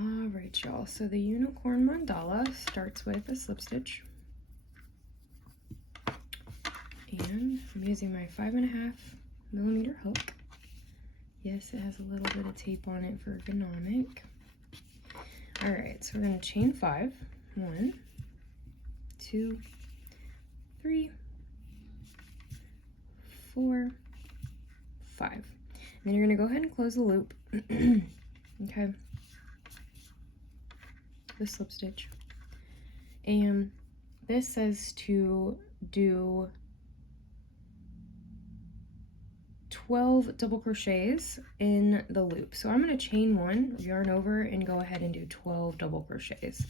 All right, y'all, so the unicorn mandala starts with a slip stitch. And I'm using my 5.5mm hook. Yes, it has a little bit of tape on it for ergonomic. All right, so we're gonna chain 5. 1, 2, 3, 4, 5. And then you're gonna go ahead and close the loop. Okay. The slip stitch. And this says to do 12 double crochets in the loop. So I'm going to chain 1, yarn over, and go ahead and do 12 double crochets.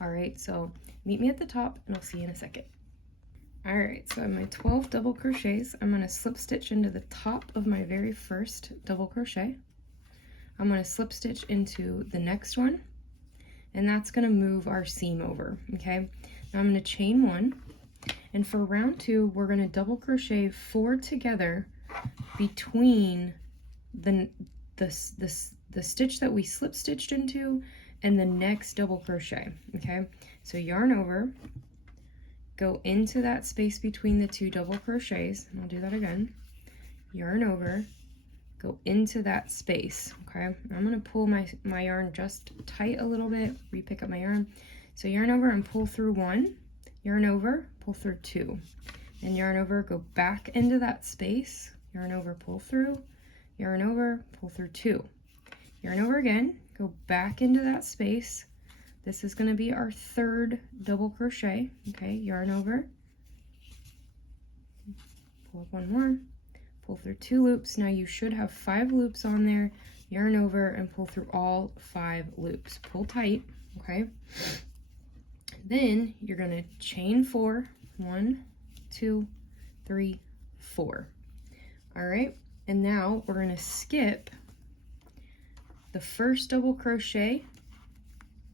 All right, so meet me at the top and I'll see you in a second. All right, so I have my 12 double crochets. I'm going to slip stitch into the top of my very first double crochet. I'm going to slip stitch into the next one, and that's going to move our seam over. Okay, now I'm going to chain 1, and for round 2 we're going to double crochet 4 together between the stitch that we slip stitched into and the next double crochet. Okay, so yarn over, go into that space between the 2 double crochets, and I'll do that again. Yarn over, go into that space. Okay, I'm going to pull my yarn just tight a little bit, re-pick up my yarn. So yarn over and pull through 1, yarn over, pull through 2, and yarn over, go back into that space, yarn over, pull through, yarn over, pull through 2, yarn over again, go back into that space. This is going to be our 3rd double crochet. Okay, yarn over, pull up 1 more, pull through 2 loops. Now you should have 5 loops on there. Yarn over and pull through all 5 loops. Pull tight. Okay, then you're going to chain 4. 1, 2, 3, 4. All right, and now we're going to skip the first double crochet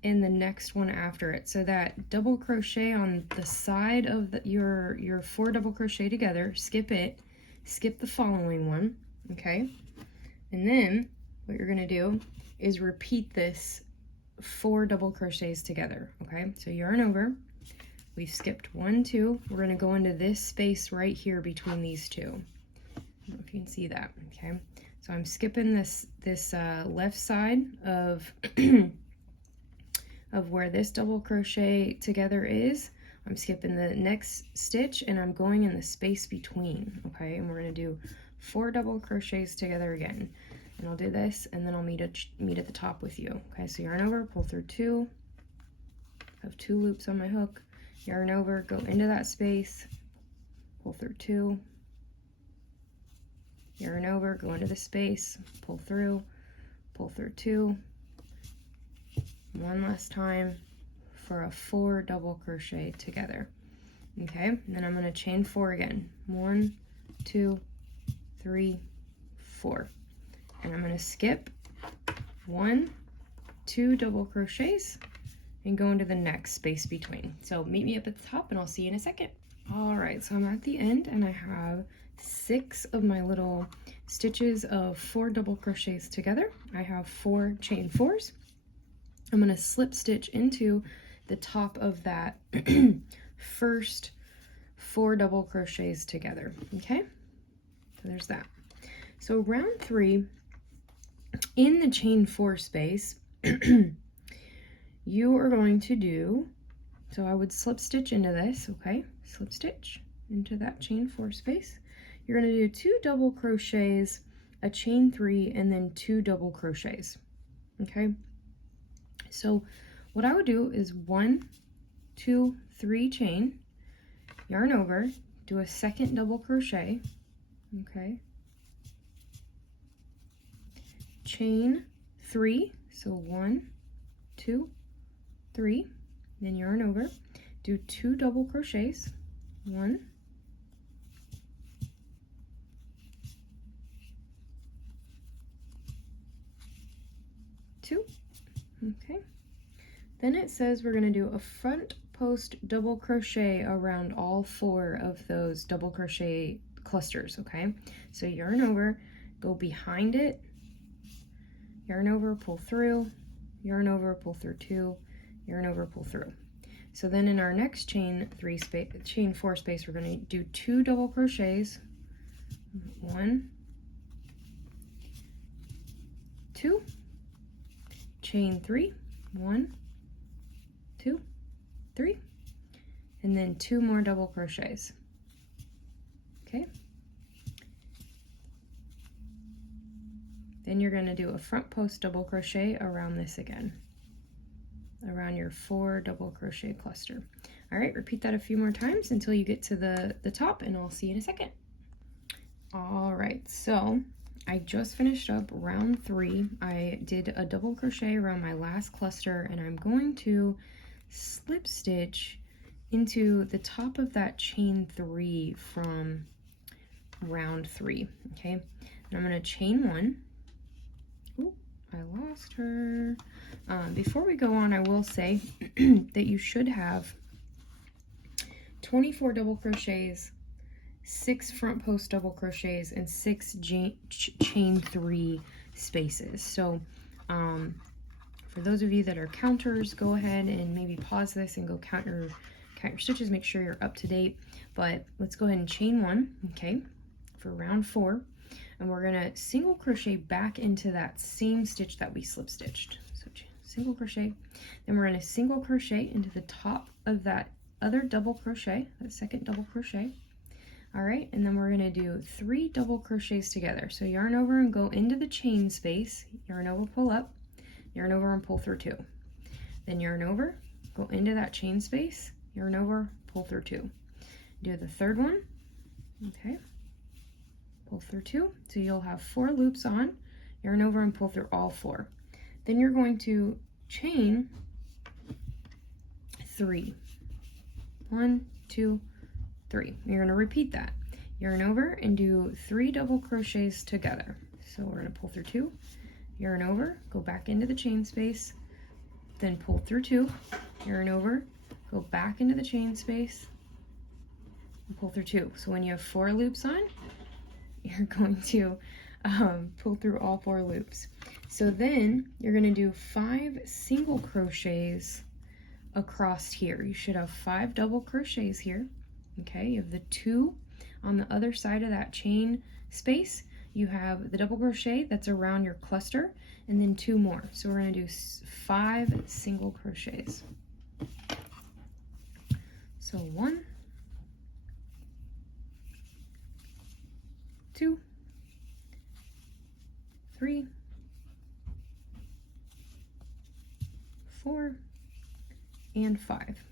and the next one after it. So that double crochet on the side of your 4 double crochet together, skip it, skip the following one. Okay, and then what you're going to do is repeat this 4 double crochets together. Okay, so yarn over, we've skipped 1, 2, we're going to go into this space right here between these 2. I don't know if you can see that. Okay, so I'm skipping this left side of of where this double crochet together is. I'm skipping the next stitch and I'm going in the space between. Okay, and we're going to do 4 double crochets together again, and I'll do this and then I'll meet at the top with you. Okay, so yarn over, pull through 2, have 2 loops on my hook, yarn over, go into that space, pull through 2, yarn over, go into the space, pull through 2, 1 last time for a 4 double crochet together. Okay, and then I'm going to chain 4 again. 1, 2, 3, 4, and I'm going to skip 1, 2 double crochets and go into the next space between. So meet me up at the top and I'll see you in a second. All right, so I'm at the end and I have 6 of my little stitches of 4 double crochets together. I have 4 chain 4s. I'm going to slip stitch into the top of that first 4 double crochets together. Okay, so there's that. So round 3, in the chain 4 space, you are going to do, so I would slip stitch into this. Okay, slip stitch into that chain 4 space. You're going to do 2 double crochets, a chain 3, and then 2 double crochets. Okay, so what I would do is 1, 2, 3 chain, yarn over, do a 2nd double crochet. Okay, chain 3, so 1, 2, 3, then yarn over, do 2 double crochets, 1, 2. Okay, then it says we're going to do a front post double crochet around all 4 of those double crochet clusters. Okay, so yarn over, go behind it, yarn over, pull through, yarn over, pull through 2, yarn over, pull through. So then in our next chain 4 space, we're going to do 2 double crochets, 1, 2, chain 3, 1, 2, 3, and then 2 more double crochets. Okay. Then you're going to do a front post double crochet around this again, around your 4 double crochet cluster. All right, repeat that a few more times until you get to the top, and I'll see you in a second. All right, so I just finished up round 3. I did a double crochet around my last cluster, and I'm going to slip stitch into the top of that chain 3 from round 3, okay? And I'm going to chain 1. Ooh, I lost her. Before we go on, I will say that you should have 24 double crochets, 6 front post double crochets, and 6 chain 3 spaces. So for those of you that are counters, go ahead and maybe pause this and go count your stitches, make sure you're up to date. But let's go ahead and chain 1, okay, for round 4. And we're going to single crochet back into that same stitch that we slip stitched. So single crochet, then we're going to single crochet into the top of that other double crochet, that second double crochet. All right, and then we're going to do 3 double crochets together. So yarn over and go into the chain space, yarn over, pull up, yarn over and pull through 2. Then yarn over, go into that chain space, yarn over, pull through 2. Do the third one, okay, pull through 2. So you'll have 4 loops on, yarn over and pull through all 4. Then you're going to chain 3. 1, 2, 3. You're going to repeat that. Yarn over and do 3 double crochets together. So we're going to pull through 2, yarn over, go back into the chain space, then pull through 2, yarn over, go back into the chain space, and pull through 2. So when you have 4 loops on, you're going to pull through all 4 loops. So then you're going to do 5 single crochets across here. You should have 5 double crochets here. Okay, you have the 2 on the other side of that chain space. You have the double crochet that's around your cluster, and then 2 more. So we're going to do 5 single crochets. So 1, 2, 3, 4, and 5.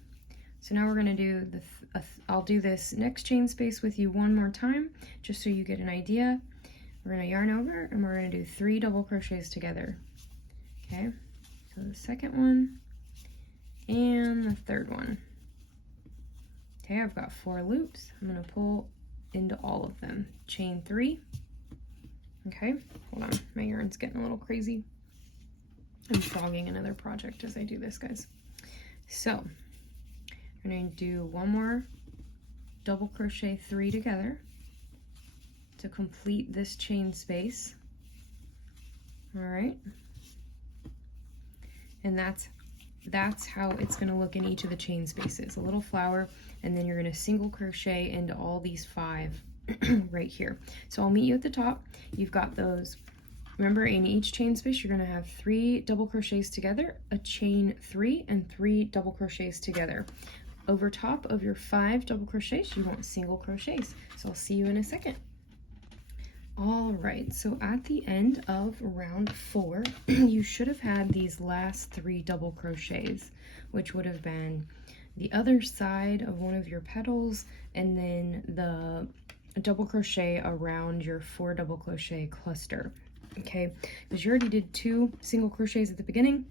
So now we're going to do I'll do this next chain space with you one more time, just so you get an idea. We're going to yarn over and we're going to do 3 double crochets together. Okay, so the second one and the third one. Okay, I've got 4 loops. I'm going to pull into all of them. Chain 3. Okay, hold on, my yarn's getting a little crazy. I'm fogging another project as I do this, guys. So I'm going to do 1 more double crochet 3 together to complete this chain space. All right, and that's how it's going to look in each of the chain spaces. A little flower, and then you're going to single crochet into all these 5 right here. So I'll meet you at the top. You've got those. Remember, in each chain space, you're going to have 3 double crochets together, a chain 3, and 3 double crochets together. Over top of your 5 double crochets, you want single crochets. So I'll see you in a second. All right, so at the end of round 4, you should have had these last 3 double crochets, which would have been the other side of one of your petals, and then the double crochet around your 4 double crochet cluster. Okay, because you already did 2 single crochets at the beginning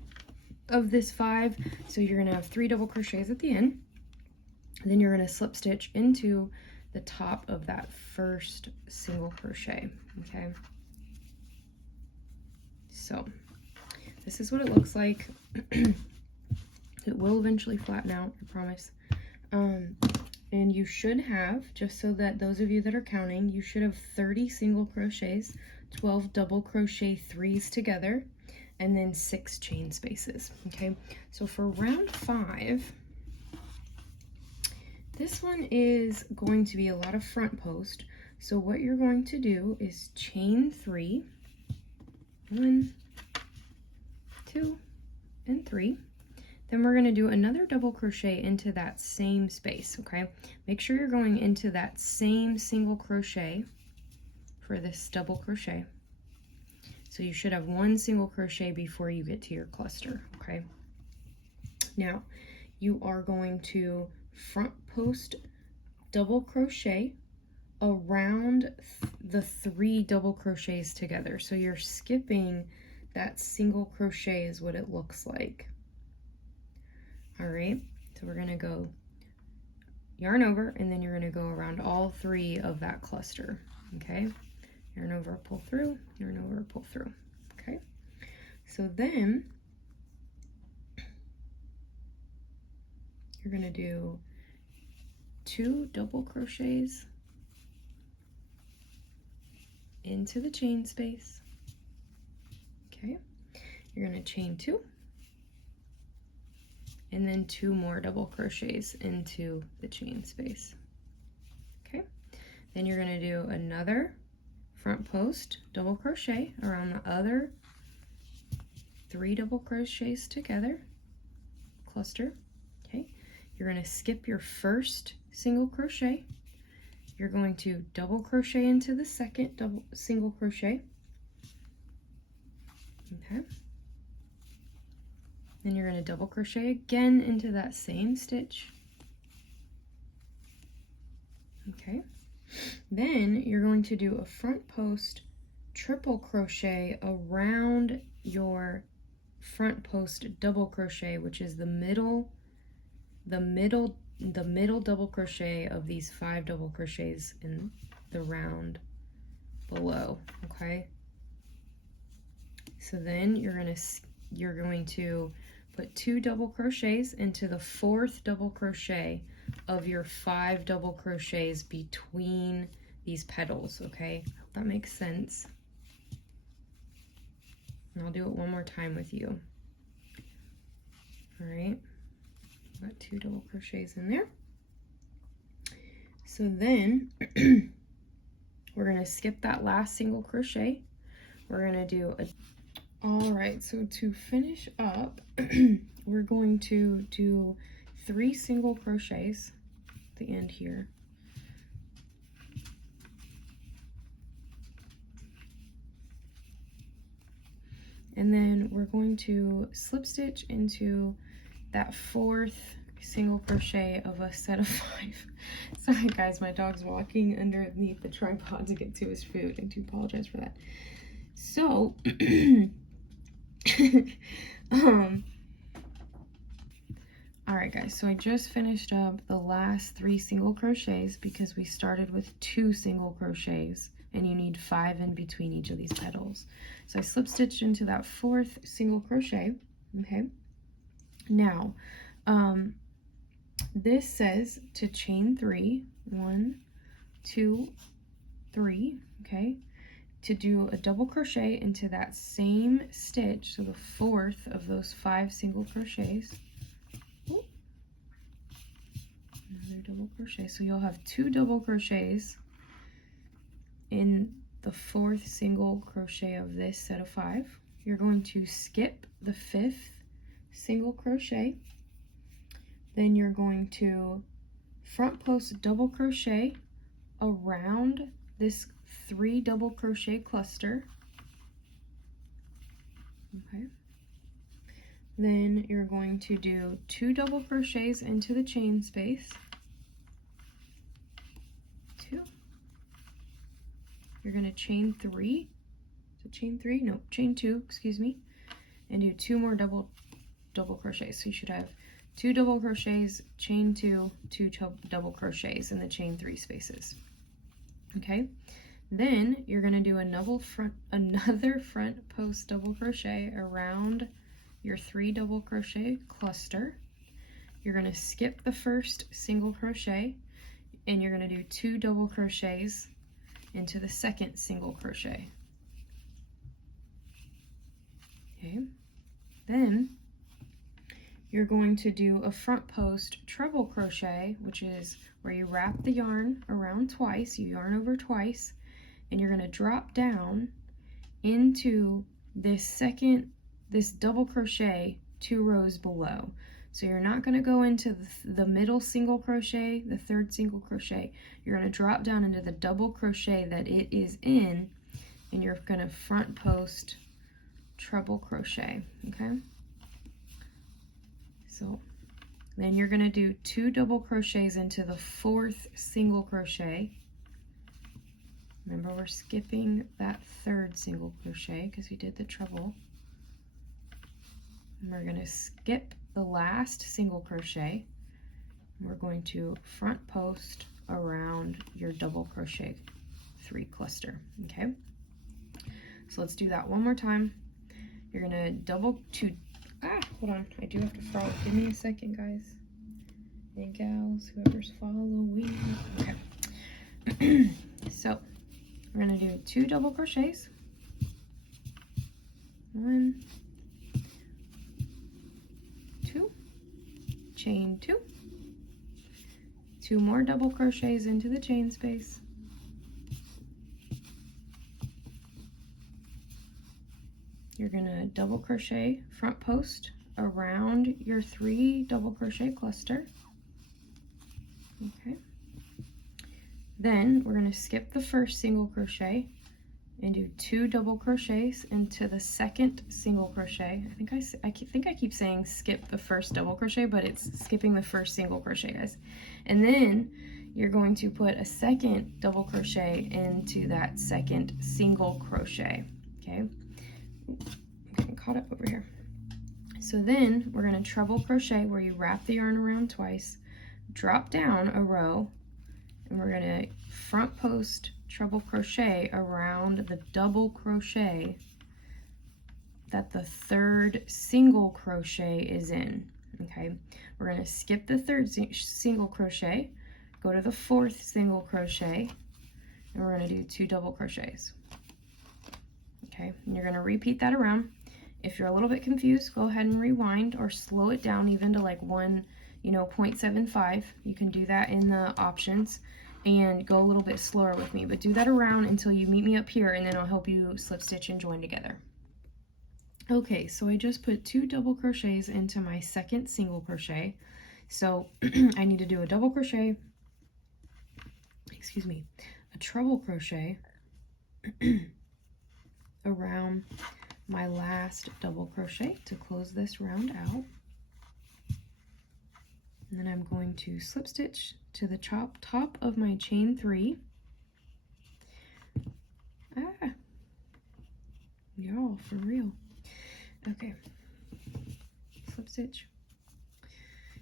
of this 5, so you're gonna have 3 double crochets at the end. And then you're gonna slip stitch into the top of that first single crochet. Okay, so this is what it looks like. It will eventually flatten out, I promise. And you should have, just so that those of you that are counting, you should have 30 single crochets, 12 double crochet 3s together, and then 6 chain spaces. Okay, so for round 5, this one is going to be a lot of front post. So what you're going to do is chain 3, 1, 2, and 3. Then we're going to do another double crochet into that same space, okay? Make sure you're going into that same single crochet for this double crochet. So you should have 1 single crochet before you get to your cluster, okay? Now, you are going to front post double crochet around the 3 double crochets together. So you're skipping that single crochet is what it looks like. All right, so we're gonna go yarn over, and then you're gonna go around all 3 of that cluster, okay? Yarn over, pull through, yarn over, pull through, okay? So then you're gonna do 2 double crochets into the chain space, okay? You're gonna chain 2, and then 2 more double crochets into the chain space, okay? Then you're gonna do another front post double crochet around the other 3 double crochets together, cluster, okay? You're gonna skip your first single crochet. You're going to double crochet into the second single crochet, okay? Then you're going to double crochet again into that same stitch, okay? Then you're going to do a front post triple crochet around your front post double crochet, which is the middle double crochet of these 5 double crochets in the round below, okay? So then you're going to put 2 double crochets into the 4th double crochet of your 5 double crochets between these petals, okay? I hope that makes sense. And I'll do it one more time with you. All right, got 2 double crochets in there. So then we're gonna skip that last single crochet. We're gonna do a all right, so to finish up, we're going to do 3 single crochets at the end here. And then we're going to slip stitch into that 4th single crochet of a set of 5. Sorry guys, my dog's walking underneath the tripod to get to his food. I do apologize for that. So, all right guys, so I just finished up the last 3 single crochets because we started with 2 single crochets and you need 5 in between each of these petals. So I slip stitched into that 4th single crochet, okay? Now, this says to chain 3, 1, 2, 3, okay? To do a double crochet into that same stitch, so the 4th of those 5 single crochets. Ooh. Another double crochet, so you'll have 2 double crochets in the 4th single crochet of this set of 5. You're going to skip the 5th single crochet, then you're going to front post double crochet around this 3 double crochet cluster, okay? Then you're going to do 2 double crochets into the chain space, 2. You're going to chain 3, so chain 3, no, chain 2, excuse me, and do 2 more double crochets. So you should have 2 double crochets, chain 2, 2 double crochets in the chain 3 spaces, okay? Then you're going to do another front post double crochet around your 3 double crochet cluster. You're going to skip the first single crochet and you're going to do 2 double crochets into the second single crochet. Okay, then you're going to do a front post treble crochet, which is where you wrap the yarn around twice, you yarn over twice, and you're going to drop down into this double crochet 2 rows below. So you're not going to go into the middle single crochet, the third single crochet. You're going to drop down into the double crochet that it is in, and you're going to front post treble crochet. Okay, so then you're going to do 2 double crochets into the 4th single crochet. Remember, we're skipping that 3rd single crochet because we did the treble. And we're going to skip the last single crochet. We're going to front post around your double crochet 3 cluster. Okay, so let's do that one more time. You're going to hold on, I do have to follow. Give me a second, guys and gals, whoever's following. Okay. So we're going to do 2 double crochets. 1, 2, chain 2, 2 more double crochets into the chain space. You're going to double crochet front post around your 3 double crochet cluster. Okay. Then we're going to skip the 1st single crochet and do 2 double crochets into the 2nd single crochet. I think I keep saying skip the 1st double crochet, but it's skipping the 1st single crochet, guys. And then you're going to put a 2nd double crochet into that 2nd single crochet. Okay, I'm getting caught up over here. So then we're going to treble crochet where you wrap the yarn around twice, drop down a row, and we're going to front post treble crochet around the double crochet that the 3rd single crochet is in. Okay, we're going to skip the 3rd single crochet, go to the 4th single crochet, and we're going to do 2 double crochets. Okay, and you're going to repeat that around. If you're a little bit confused, go ahead and rewind or slow it down even to like 0.75. You can do that in the options and go a little bit slower with me, but do that around until you meet me up here, and then I'll help you slip stitch and join together. Okay, so I just put 2 double crochets into my 2nd single crochet. So I need to do a double crochet, a treble crochet around my last double crochet to close this round out. And then I'm going to slip stitch to the top of my chain 3. Y'all, for real. Okay, slip stitch.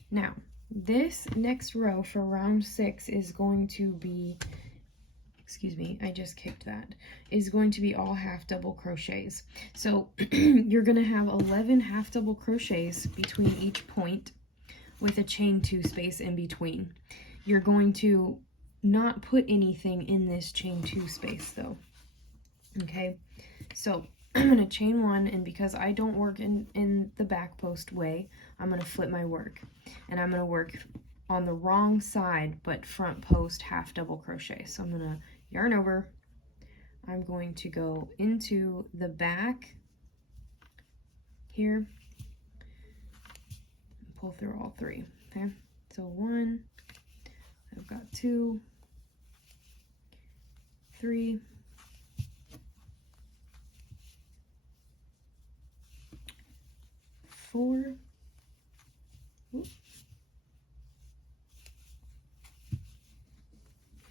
Now, this next row for round 6 is going to be, I just kicked that, is going to be all half double crochets. So you're going to have 11 half double crochets between each point with a chain 2 space in between. You're going to not put anything in this chain 2 space though. Okay, so I'm going to chain 1, and because I don't work in the back post way, I'm going to flip my work, and I'm going to work on the wrong side but front post half double crochet. So I'm going to yarn over, I'm going to go into the back here, pull through all 3. Okay, so 1, I've got 2, 3, 4,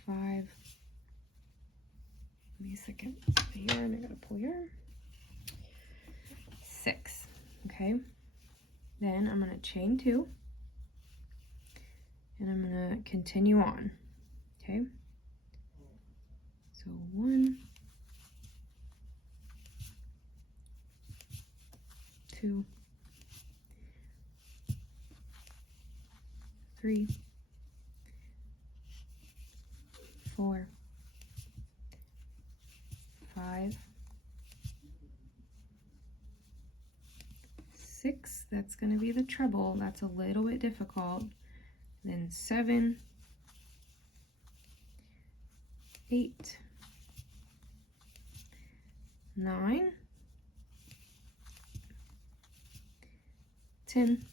5, give me a second, yarn, I gotta pull yarn, 6, okay, then I'm gonna chain 2, and I'm gonna continue on, okay, so 1, 2, 3, 4, 5, that's going to be the treble. That's a little bit difficult. Then 7, 8, 9, 10,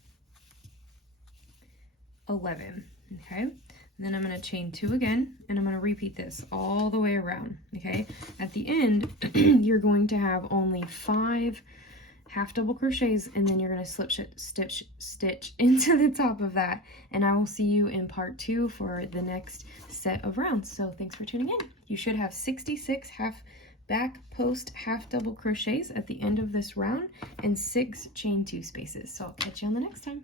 11. Okay, and then I'm going to chain 2 again, and I'm going to repeat this all the way around. Okay, at the end you're going to have only 5 half double crochets, and then you're going to slip stitch into the top of that, and I will see you in part 2 for the next set of rounds. So thanks for tuning in. You should have 66 back post half double crochets at the end of this round and 6 chain 2 spaces. So I'll catch you on the next time.